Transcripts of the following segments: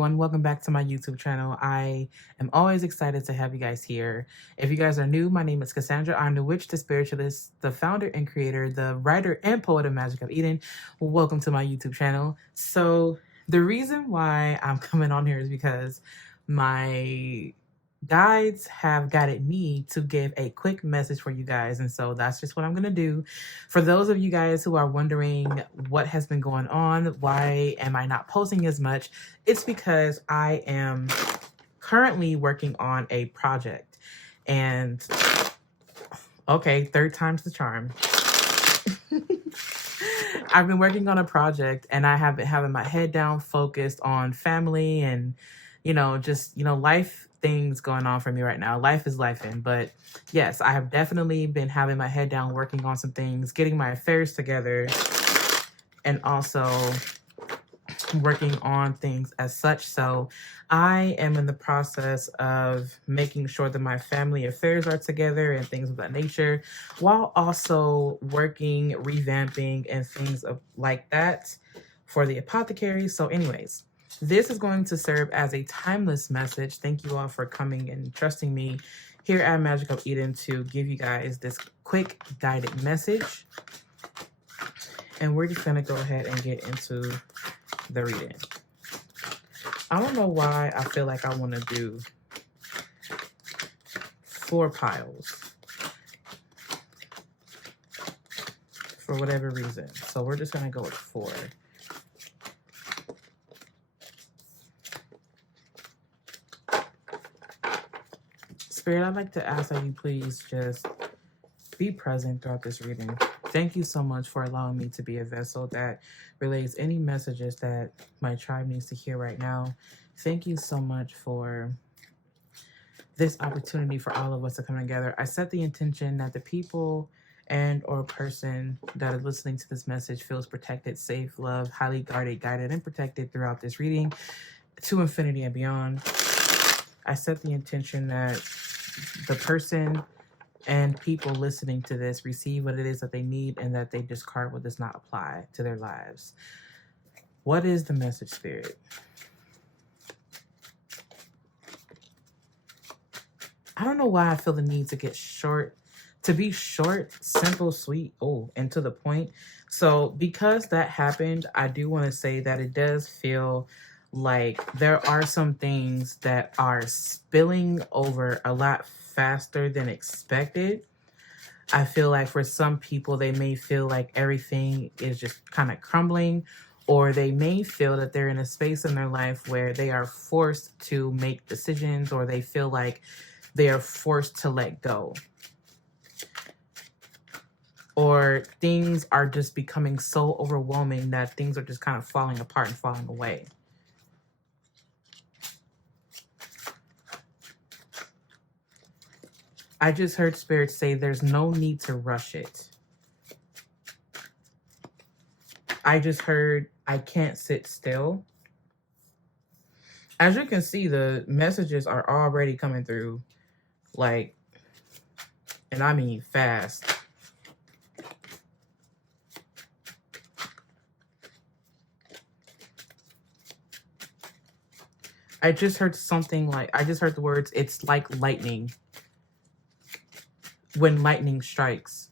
everyone, welcome back to my YouTube channel. I am always excited to have you guys here. If you guys are new, my name is Cassandra. I'm the witch, the spiritualist, the founder and creator, the writer and poet of Magic of Eden. Welcome to my YouTube channel. So the reason why I'm coming on here is because my guides have guided me to give a quick message for you guys, and so that's just what I'm gonna do. For those of you guys who are wondering what has been going on, why am I not posting as much, it's because I am currently working on a project. And okay, third time's the charm. I've been working on a project and I have been having my head down, focused on family and just life things going on for me right now. Life is lifing. But yes, I have definitely been having my head down, working on some things, getting my affairs together, and also working on things as such. So I am in the process of making sure that my family affairs are together and things of that nature, while also working, revamping, and things like that for the apothecary. So anyways, this is going to serve as a timeless message. Thank you all for coming and trusting me here at Magic of Eden to give you guys this quick guided message. And we're just going to go ahead and get into the reading. I don't know why I feel like I want to do 4 piles for whatever reason. So we're just going to go with 4. Spirit, I'd like to ask that you please just be present throughout this reading. Thank you so much for allowing me to be a vessel that relays any messages that my tribe needs to hear right now. Thank you so much for this opportunity for all of us to come together. I set the intention that the people and or person that is listening to this message feels protected, safe, loved, highly guarded, guided, and protected throughout this reading to infinity and beyond. I set the intention that the person and people listening to this receive what it is that they need and that they discard what does not apply to their lives. What is the message, Spirit? I don't know why I feel the need to get short, to be short, simple, sweet, and to the point. So because that happened, I do want to say that it does feel like there are some things that are spilling over a lot faster than expected. I feel like for some people, they may feel like everything is just kind of crumbling, or they may feel that they're in a space in their life where they are forced to make decisions, or they feel like they are forced to let go, or things are just becoming so overwhelming that things are just kind of falling apart and falling away. I just heard Spirit say there's no need to rush it. I just heard I can't sit still. As you can see, the messages are already coming through, like, and I mean fast. I just heard something like, I just heard the words, it's like lightning. When lightning strikes.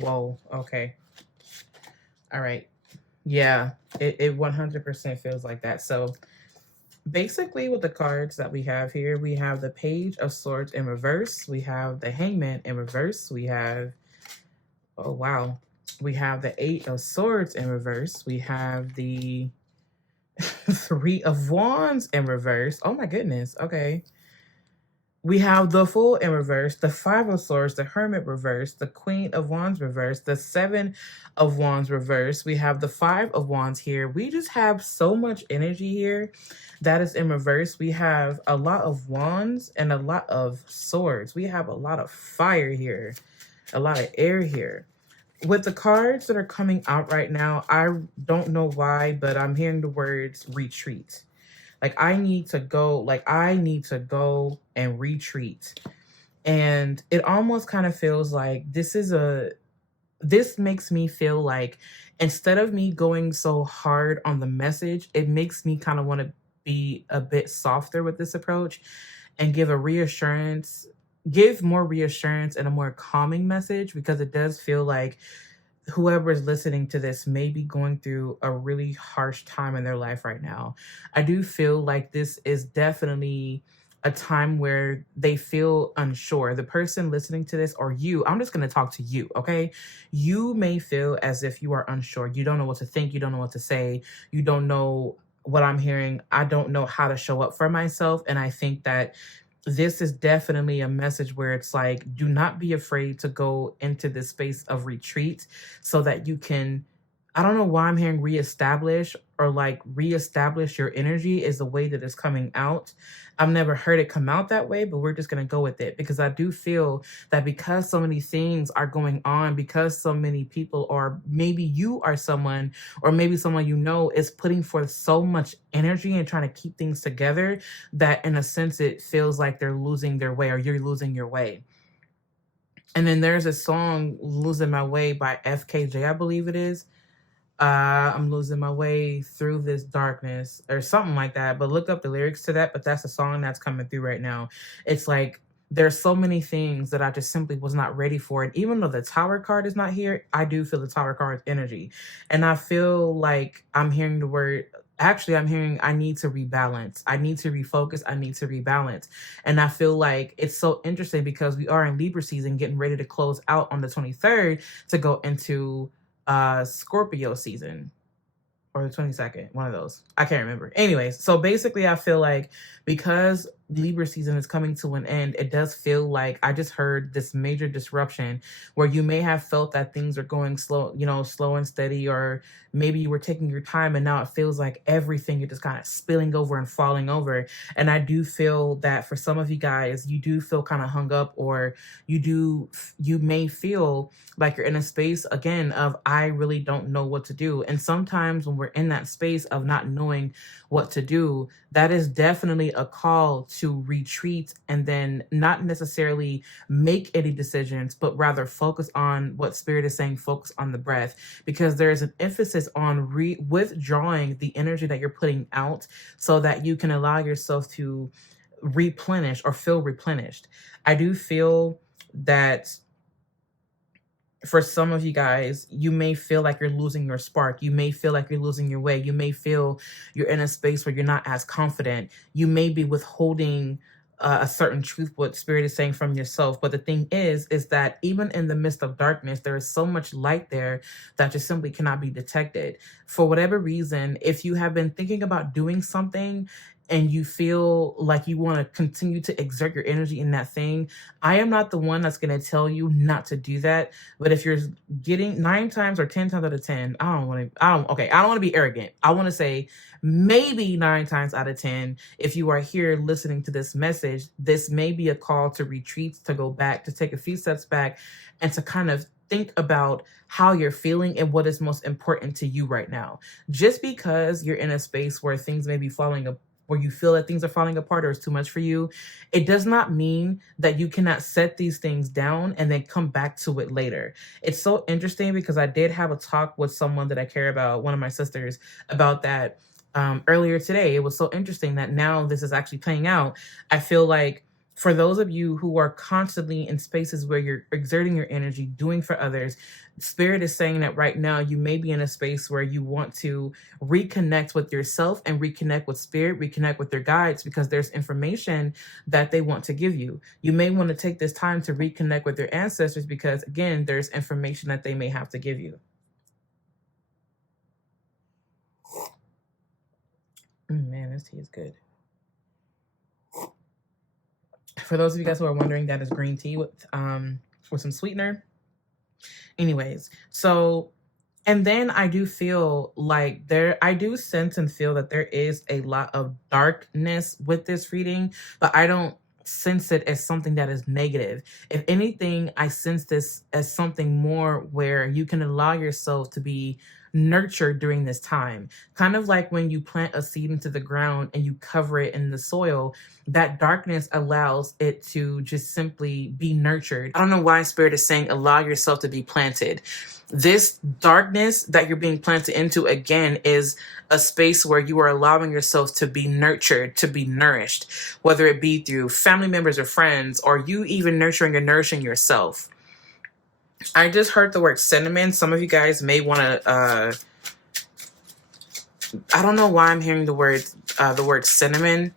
Whoa, okay. All right. Yeah, it 100% feels like that. So basically with the cards that we have here, we have the Page of Swords in reverse. We have the Hangman in reverse. We have, oh wow. We have the 8 of Swords in reverse. We have the 3 of Wands in reverse. Oh my goodness. Okay. We have the Fool in reverse, the 5 of Swords, the Hermit reverse, the Queen of Wands reverse, the 7 of Wands reverse. We have the 5 of Wands here. We just have so much energy here that is in reverse. We have a lot of Wands and a lot of Swords. We have a lot of fire here, a lot of air here. With the cards that are coming out right now, I don't know why, but I'm hearing the words retreat. Like I need to go and retreat. And it almost kind of feels like this makes me feel like instead of me going so hard on the message, it makes me kind of want to be a bit softer with this approach and give more reassurance and a more calming message, because it does feel like whoever is listening to this may be going through a really harsh time in their life right now. I do feel like this is definitely a time where they feel unsure. The person listening to this, or you, I'm just going to talk to you, okay? You may feel as if you are unsure. You don't know what to think. You don't know what to say. You don't know what I'm hearing. I don't know how to show up for myself. And I think that this is definitely a message where it's like, do not be afraid to go into this space of retreat so that you can, I don't know why I'm hearing reestablish, or like reestablish your energy is the way that it's coming out. I've never heard it come out that way, but we're just going to go with it, because I do feel that because so many things are going on, because so many people, or maybe you are someone, or maybe someone you know is putting forth so much energy and trying to keep things together, that in a sense it feels like they're losing their way, or you're losing your way. And then there's a song, Losing My Way by FKJ, I believe it is. I'm losing my way through this darkness, or something like that. But look up the lyrics to that. But that's a song that's coming through right now. It's like there's so many things that I just simply was not ready for. And even though the Tower card is not here, I do feel the Tower card's energy. And I feel like I'm hearing the word, actually, I'm hearing I need to rebalance. I need to refocus. I need to rebalance. And I feel like it's so interesting because we are in Libra season, getting ready to close out on the 23rd to go into Scorpio season, or the 22nd, one of those. I can't remember. Anyways, so basically I feel like because Libra season is coming to an end, it does feel like I just heard this major disruption where you may have felt that things are going slow, slow and steady, or maybe you were taking your time and now it feels like everything is just kind of spilling over and falling over. And I do feel that for some of you guys, you do feel kind of hung up, or you may feel like you're in a space again of, I really don't know what to do. And sometimes when we're in that space of not knowing what to do, that is definitely a call to retreat and then not necessarily make any decisions, but rather focus on what Spirit is saying, focus on the breath, because there is an emphasis on withdrawing the energy that you're putting out so that you can allow yourself to replenish or feel replenished. I do feel that for some of you guys, you may feel like you're losing your spark. You may feel like you're losing your way. You may feel you're in a space where you're not as confident. You may be withholding a certain truth, what Spirit is saying from yourself. But the thing is that even in the midst of darkness, there is so much light there that just simply cannot be detected. For whatever reason, if you have been thinking about doing something and you feel like you want to continue to exert your energy in that thing, I am not the one that's going to tell you not to do that. But if you're getting 9 times or 10 times out of 10, I don't want to be arrogant. I want to say maybe 9 times out of 10, if you are here listening to this message, this may be a call to retreat, to go back, to take a few steps back, and to kind of think about how you're feeling and what is most important to you right now. Just because you're in a space where things may be falling apart, where you feel that things are falling apart or it's too much for you, it does not mean that you cannot set these things down and then come back to it later. It's so interesting because I did have a talk with someone that I care about, one of my sisters, about that earlier today. It was so interesting that now this is actually playing out. I feel like for those of you who are constantly in spaces where you're exerting your energy, doing for others, Spirit is saying that right now you may be in a space where you want to reconnect with yourself and reconnect with Spirit, reconnect with your guides, because there's information that they want to give you. You may want to take this time to reconnect with your ancestors because, again, there's information that they may have to give you. Man, this tea is good. For those of you guys who are wondering, that is green tea with some sweetener. Anyways, so, and then I do feel like I do sense and feel that there is a lot of darkness with this reading, but I don't sense it as something that is negative. If anything, I sense this as something more where you can allow yourself to be nurtured during this time. Kind of like when you plant a seed into the ground and you cover it in the soil, that darkness allows it to just simply be nurtured. I don't know why Spirit is saying allow yourself to be planted. This darkness that you're being planted into, again, is a space where you are allowing yourself to be nurtured, to be nourished, whether it be through family members or friends, or you even nurturing and nourishing yourself. I just heard the word cinnamon. Some of you guys may want to, I don't know why I'm hearing the word cinnamon.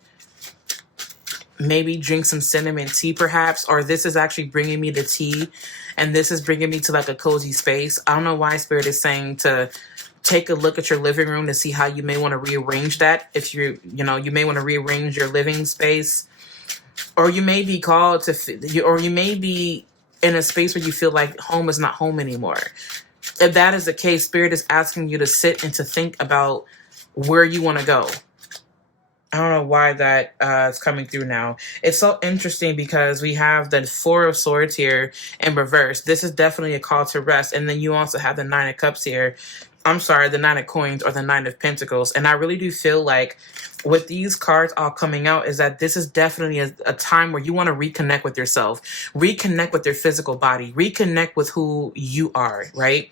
Maybe drink some cinnamon tea perhaps, or this is actually bringing me to tea, and this is bringing me to like a cozy space. I don't know why Spirit is saying to take a look at your living room to see how you may want to rearrange that. If you may want to rearrange your living space, or you may be called to, or you may be in a space where you feel like home is not home anymore. If that is the case, Spirit is asking you to sit and to think about where you want to go. I don't know why that is coming through now. It's so interesting because we have the Four of Swords here in reverse. This is definitely a call to rest. And then you also have the Nine of Cups here. I'm sorry, the Nine of Coins or the Nine of Pentacles. And I really do feel like with these cards all coming out is that this is definitely a time where you want to reconnect with yourself, reconnect with your physical body, reconnect with who you are, right?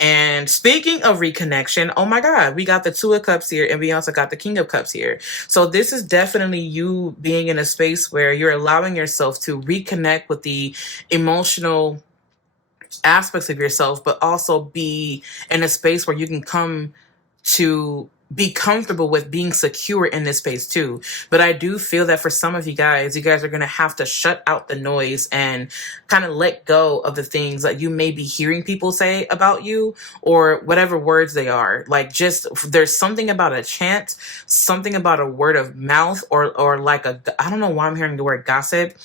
And speaking of reconnection, oh my God, we got the Two of Cups here and we also got the King of Cups here. So this is definitely you being in a space where you're allowing yourself to reconnect with the emotional aspects of yourself, but also be in a space where you can come to be comfortable with being secure in this space too. But I do feel that for some of you guys are going to have to shut out the noise and kind of let go of the things that you may be hearing people say about you, or whatever words they are. Like, just there's something about a chant, something about a word of mouth, or like I don't know why I'm hearing the word gossip.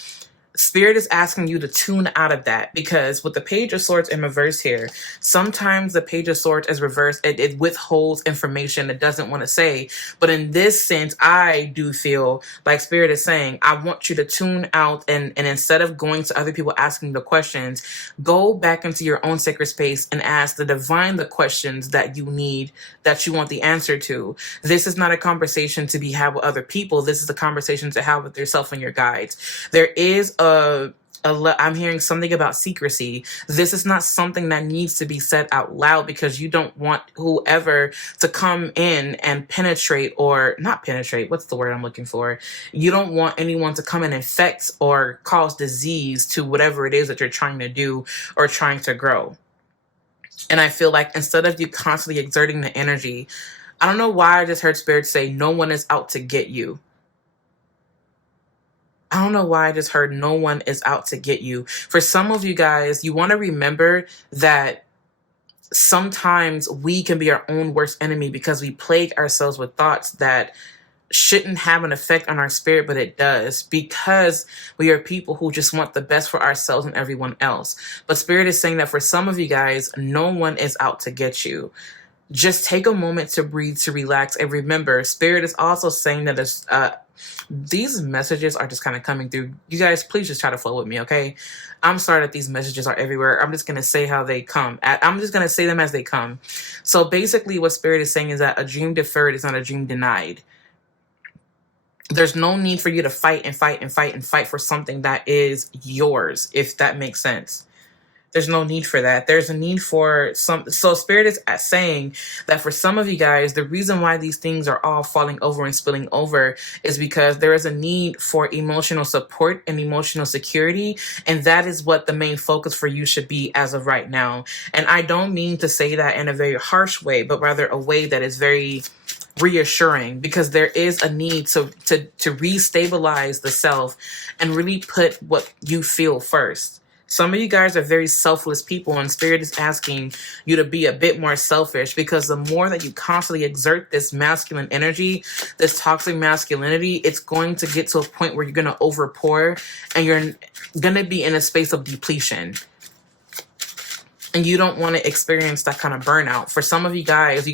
Spirit is asking you to tune out of that, because with the Page of Swords in reverse here, sometimes the Page of Swords is reversed. It withholds information it doesn't want to say. But in this sense, I do feel like Spirit is saying, I want you to tune out, and instead of going to other people asking the questions, go back into your own sacred space and ask the divine the questions that you need, that you want the answer to. This is not a conversation to be had with other people. This is a conversation to have with yourself and your guides. There is I'm hearing something about secrecy. This is not something that needs to be said out loud, because you don't want whoever to come in and penetrate, or not penetrate. What's the word I'm looking for? You don't want anyone to come and infect or cause disease to whatever it is that you're trying to do or trying to grow. And I feel like instead of you constantly exerting the energy, I don't know why I just heard Spirit say, no one is out to get you. I don't know why I just heard no one is out to get you. For some of you guys, you want to remember that sometimes we can be our own worst enemy, because we plague ourselves with thoughts that shouldn't have an effect on our spirit, but it does, because we are people who just want the best for ourselves and everyone else. But Spirit is saying that for some of you guys, no one is out to get you. Just take a moment to breathe, to relax, and remember, Spirit is also saying that these messages are just kind of coming through. You guys, please just try to flow with me, okay? I'm sorry that these messages are everywhere. I'm just going to say how they come. I'm just going to say them as they come. So basically what Spirit is saying is that a dream deferred is not a dream denied. There's no need for you to fight and fight and fight and fight for something that is yours, if that makes sense. There's no need for that. There's a need for some. So Spirit is saying that for some of you guys, the reason why these things are all falling over and spilling over is because there is a need for emotional support and emotional security. And that is what the main focus for you should be as of right now. And I don't mean to say that in a very harsh way, but rather a way that is very reassuring, because there is a need to restabilize the self and really put what you feel first. Some of you guys are very selfless people, and Spirit is asking you to be a bit more selfish, because the more that you constantly exert this masculine energy, this toxic masculinity, it's going to get to a point where you're going to overpour and you're going to be in a space of depletion. and you don't want to experience that kind of burnout. For some of you guys,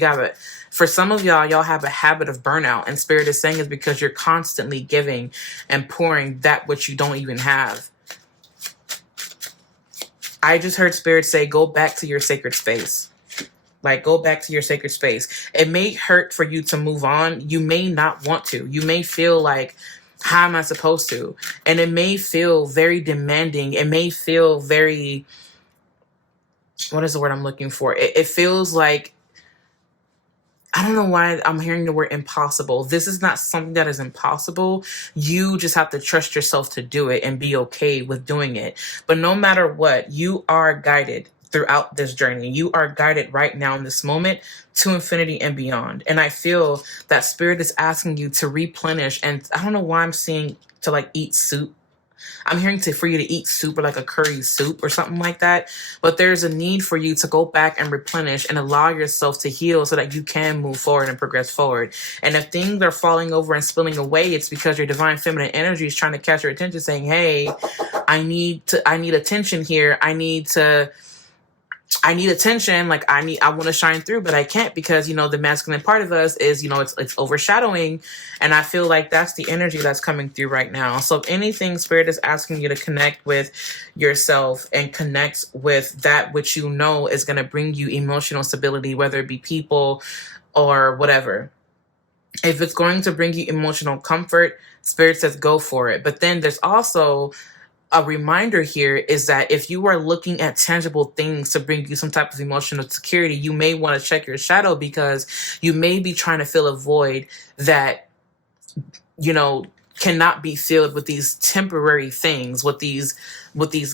for some of y'all have a habit of burnout, and Spirit is saying it's because you're constantly giving and pouring that which you don't even have. I just heard Spirit say, go back to your sacred space. Like, go back to your sacred space. It may hurt for you to move on. You may not want to. You may feel like, how am I supposed to? And it may feel very demanding. It may feel very, what is the word I'm looking for? It feels like, I don't know why I'm hearing the word impossible. This is not something that is impossible. You just have to trust yourself to do it and be okay with doing it. But no matter what, you are guided throughout this journey. You are guided right now in this moment to infinity and beyond. And I feel that Spirit is asking you to replenish. And I don't know why I'm seeing to like eat soup. I'm hearing for you to eat soup or like a curry soup or something like that. But there's a need for you to go back and replenish and allow yourself to heal so that you can move forward and progress forward. And if things are falling over and spilling away, it's because your divine feminine energy is trying to catch your attention, saying, hey, I need attention here. I need attention. Like I want to shine through, but I can't because, the masculine part of us is, it's overshadowing. And I feel like that's the energy that's coming through right now. So if anything, Spirit is asking you to connect with yourself and connect with that which is going to bring you emotional stability, whether it be people or whatever. If it's going to bring you emotional comfort, Spirit says go for it. But then there's also a reminder here is that if you are looking at tangible things to bring you some type of emotional security, you may want to check your shadow because you may be trying to fill a void that, cannot be filled with these temporary things, with these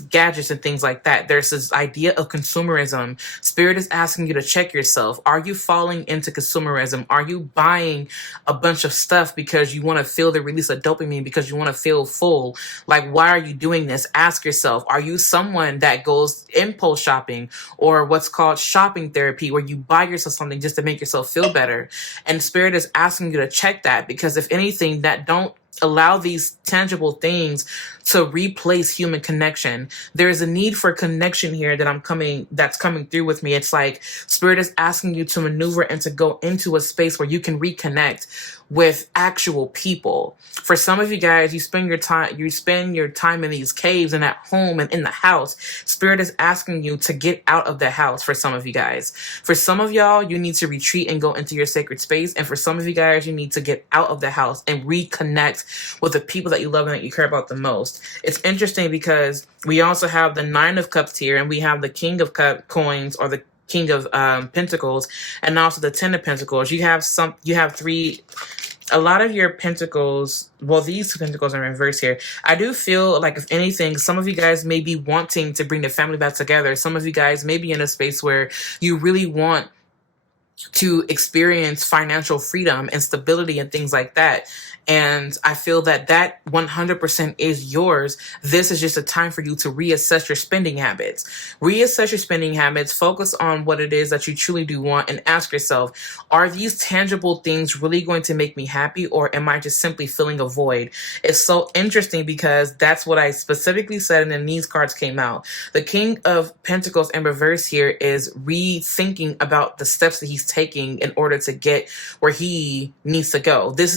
gadgets and things like that. There's this idea of consumerism. Spirit is asking you to check yourself. Are you falling into consumerism? Are you buying a bunch of stuff because you want to feel the release of dopamine, because you want to feel full? Like, why are you doing this? Ask yourself, are you someone that goes impulse shopping or what's called shopping therapy, where you buy yourself something just to make yourself feel better? And Spirit is asking you to check that, because if anything, that don't allow these tangible things to replace human connection. There is a need for connection here that's coming through with me. It's like Spirit is asking you to maneuver and to go into a space where you can reconnect with actual people. For some of you guys, you spend your time in these caves and at home and in the house. Spirit is asking you to get out of the house for some of you guys. For some of y'all, you need to retreat and go into your sacred space. And for some of you guys, you need to get out of the house and reconnect with the people that you love and that you care about the most. It's interesting because we also have the 9 of Cups here, and we have the King of Coins, or the King of Pentacles, and also the 10 of Pentacles. You have 3. A lot of your pentacles, well, these 2 pentacles are in reverse here. I do feel like, if anything, some of you guys may be wanting to bring the family back together. Some of you guys may be in a space where you really want to experience financial freedom and stability and things like that. And I feel that 100% is yours. This is just a time for you to reassess your spending habits. Reassess your spending habits, focus on what it is that you truly do want, and ask yourself, are these tangible things really going to make me happy, or am I just simply filling a void? It's so interesting because that's what I specifically said, and then these cards came out. The King of Pentacles in reverse here is rethinking about the steps that he's taking in order to get where he needs to go. This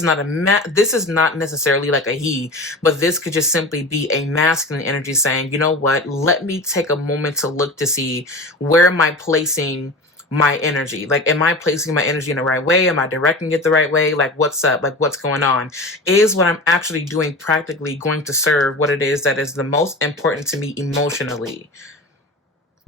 is not necessarily like a he, but this could just simply be a masculine energy saying, you know what, let me take a moment to look to see, where am I placing my energy? Like, am I placing my energy in the right way? Am I directing it the right way? Like, what's up? Like, what's going on? Is what I'm actually doing practically going to serve what it is that is the most important to me emotionally?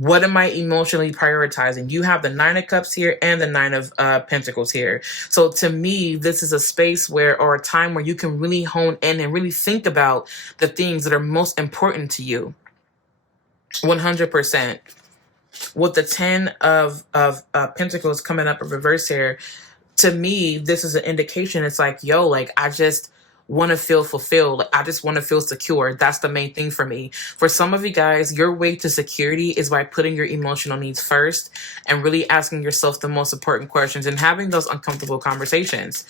What am I emotionally prioritizing? You have the 9 of Cups here and the 9 of Pentacles here. So to me, this is a space or a time where you can really hone in and really think about the things that are most important to you. 100%. With the 10 of Pentacles coming up in reverse here, to me, this is an indication. It's like, yo, like, I just want to feel fulfilled. Like, I just want to feel secure. That's the main thing for me. For some of you guys, your way to security is by putting your emotional needs first and really asking yourself the most important questions and having those uncomfortable conversations.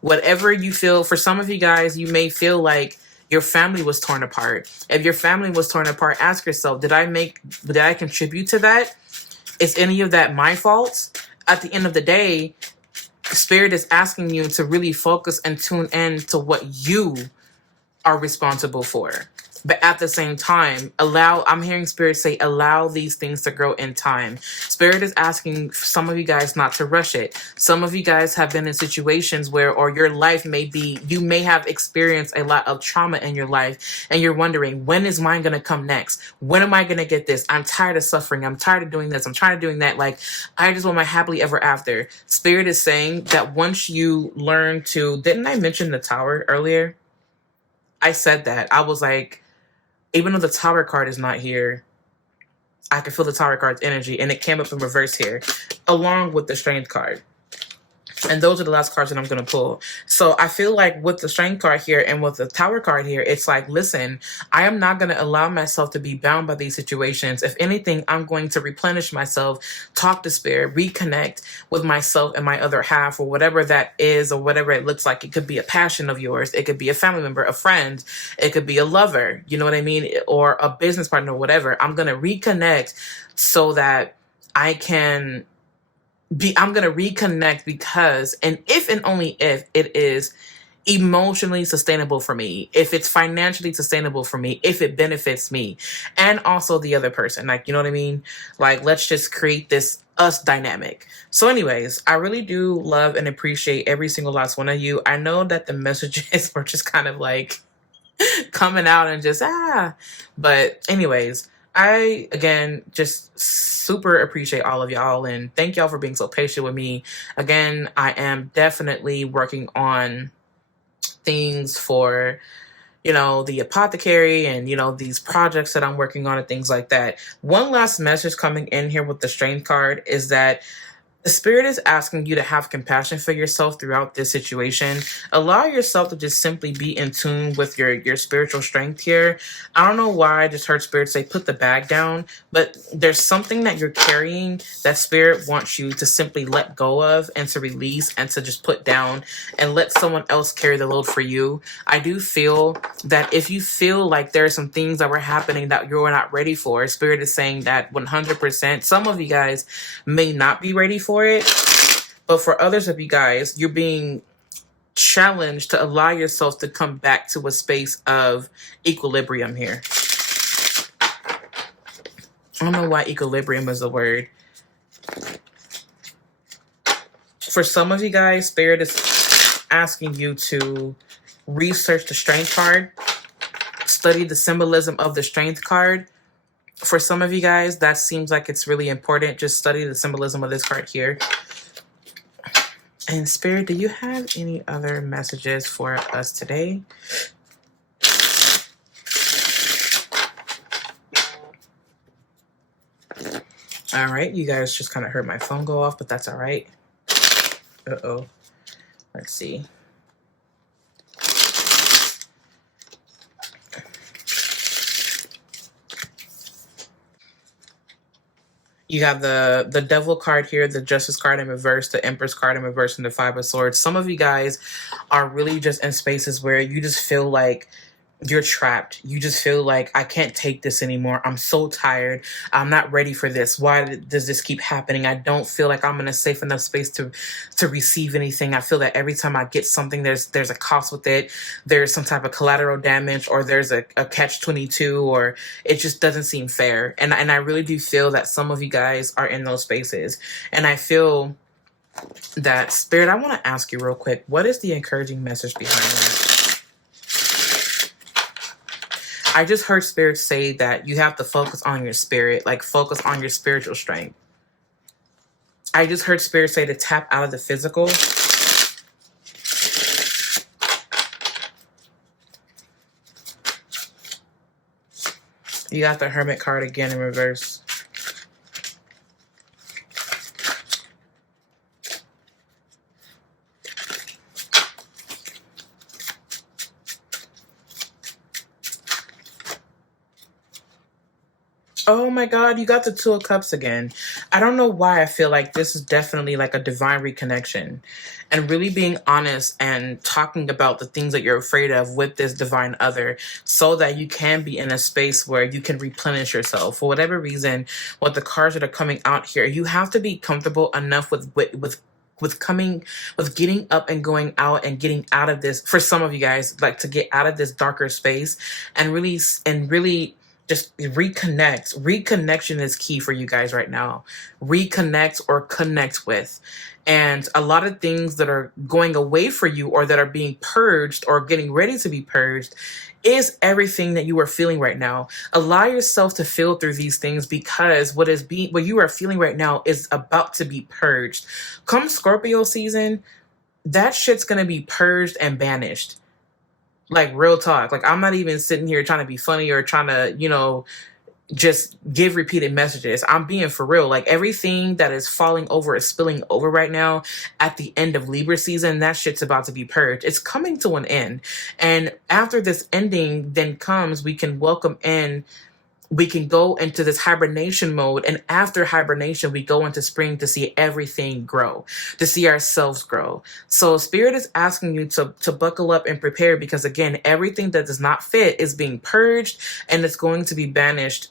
Whatever you feel, for some of you guys, you may feel like your family was torn apart. If your family was torn apart, ask yourself, did I contribute to that? is any of that my fault? At the end of the day, Spirit is asking you to really focus and tune in to what you are responsible for. But at the same time, I'm hearing Spirit say, allow these things to grow in time. Spirit is asking some of you guys not to rush it. Some of you guys have been in situations where, or your life you may have experienced a lot of trauma in your life, and you're wondering, when is mine going to come next? When am I going to get this? I'm tired of suffering. I'm tired of doing this. I'm tired of doing that. Like, I just want my happily ever after. Spirit is saying that once you learn to, didn't I mention the Tower earlier? I said that. I was like, even though the Tower card is not here, I can feel the Tower card's energy, and it came up in reverse here, along with the Strength card. And those are the last cards that I'm going to pull. So I feel like with the Strength card here and with the Tower card here, it's like, listen, I am not going to allow myself to be bound by these situations. If anything, I'm going to replenish myself, talk to Spirit, reconnect with myself and my other half, or whatever that is, or whatever it looks like. It could be a passion of yours. It could be a family member, a friend. It could be a lover, you know what I mean? Or a business partner, whatever. I'm going to reconnect so that I'm going to reconnect because, and if and only if it is emotionally sustainable for me, if it's financially sustainable for me, if it benefits me and also the other person, like, you know what I mean? Like, let's just create this us dynamic. So anyways, I really do love and appreciate every single last one of you. I know that the messages were just kind of like coming out and just, but anyways, I, again, just super appreciate all of y'all, and thank y'all for being so patient with me. Again, I am definitely working on things for, the apothecary and, these projects that I'm working on and things like that. One last message coming in here with the Strength card is that the Spirit is asking you to have compassion for yourself throughout this situation. Allow yourself to just simply be in tune with your spiritual strength here. I don't know why I just heard Spirit say, put the bag down, but there's something that you're carrying that Spirit wants you to simply let go of and to release and to just put down and let someone else carry the load for you. I do feel that if you feel like there are some things that were happening that you're not ready for, Spirit is saying that 100%, some of you guys may not be ready for it, but for others of you guys, you're being challenged to allow yourself to come back to a space of equilibrium here. I don't know why equilibrium is a word. For some of you guys, Spirit is asking you to research the Strength card, study the symbolism of the Strength card. For some of you guys, that seems like it's really important. Just study the symbolism of this card here. And Spirit, do you have any other messages for us today? All right, you guys just kind of heard my phone go off, but that's all right. Uh-oh. Let's see. You have the Devil card here, the Justice card in reverse, the Empress card in reverse, and the Five of Swords. Some of you guys are really just in spaces where you just feel like you're trapped. You just feel like, I can't take this anymore. I'm so tired. I'm not ready for this. Why does this keep happening? I don't feel like I'm in a safe enough space to receive anything. I feel that every time I get something, there's a cost with it. There's some type of collateral damage, or there's a catch-22, or it just doesn't seem fair. And I really do feel that some of you guys are in those spaces. And I feel that, Spirit, I want to ask you real quick, what is the encouraging message behind that? I just heard Spirit say that you have to focus on your spirit, like focus on your spiritual strength. I just heard Spirit say to tap out of the physical. You got the Hermit card again in reverse. Oh my God, you got the Two of Cups again. I don't know why I feel like this is definitely like a divine reconnection. And really being honest and talking about the things that you're afraid of with this divine other so that you can be in a space where you can replenish yourself. For whatever reason, what the cards that are coming out here, you have to be comfortable enough with getting up and going out and getting out of this. For some of you guys, like to get out of this darker space and really just reconnect. Reconnection is key for you guys right now. Reconnect or connect with. And a lot of things that are going away for you or that are being purged or getting ready to be purged is everything that you are feeling right now. Allow yourself to feel through these things because what you are feeling right now is about to be purged. Come Scorpio season, that shit's gonna be purged and banished. Like, real talk. Like, I'm not even sitting here trying to be funny or trying to, just give repeated messages. I'm being for real. Like, everything that is falling over is spilling over right now at the end of Libra season. That shit's about to be purged. It's coming to an end. And after this ending then comes, we can welcome in, we can go into this hibernation mode. And after hibernation, we go into spring to see everything grow, to see ourselves grow. So Spirit is asking you to buckle up and prepare because, again, everything that does not fit is being purged and it's going to be banished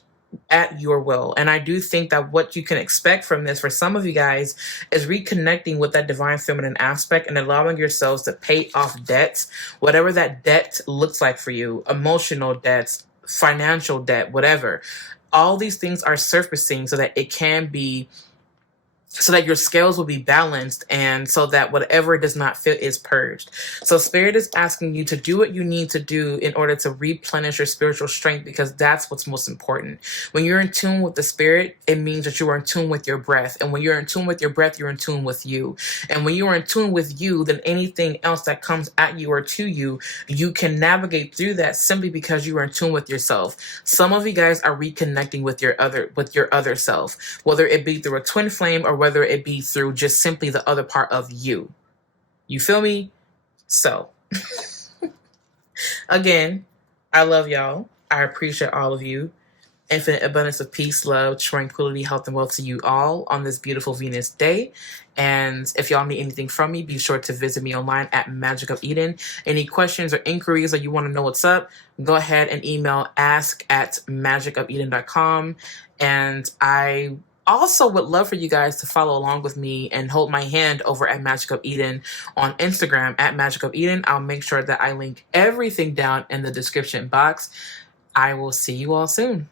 at your will. And I do think that what you can expect from this for some of you guys is reconnecting with that divine feminine aspect and allowing yourselves to pay off debts, whatever that debt looks like for you, emotional debts, financial debt, whatever. All these things are surfacing so that it can be, so that your scales will be balanced and so that whatever does not fit is purged. So Spirit is asking you to do what you need to do in order to replenish your spiritual strength because that's what's most important. When you're in tune with the Spirit, it means that you are in tune with your breath. And when you're in tune with your breath, you're in tune with you. And when you are in tune with you, then anything else that comes at you or to you, you can navigate through that simply because you are in tune with yourself. Some of you guys are reconnecting with your other self, whether it be through a twin flame or whether it be through just simply the other part of you. You feel me? So, again, I love y'all. I appreciate all of you. Infinite abundance of peace, love, tranquility, health, and wealth to you all on this beautiful Venus day. And if y'all need anything from me, be sure to visit me online at Magic of Eden. Any questions or inquiries or you want to know what's up, go ahead and email ask@magicofeden.com. And I also would love for you guys to follow along with me and hold my hand over at Magic of Eden on Instagram at Magic of Eden. I'll make sure that I link everything down in the description box. I will see you all soon.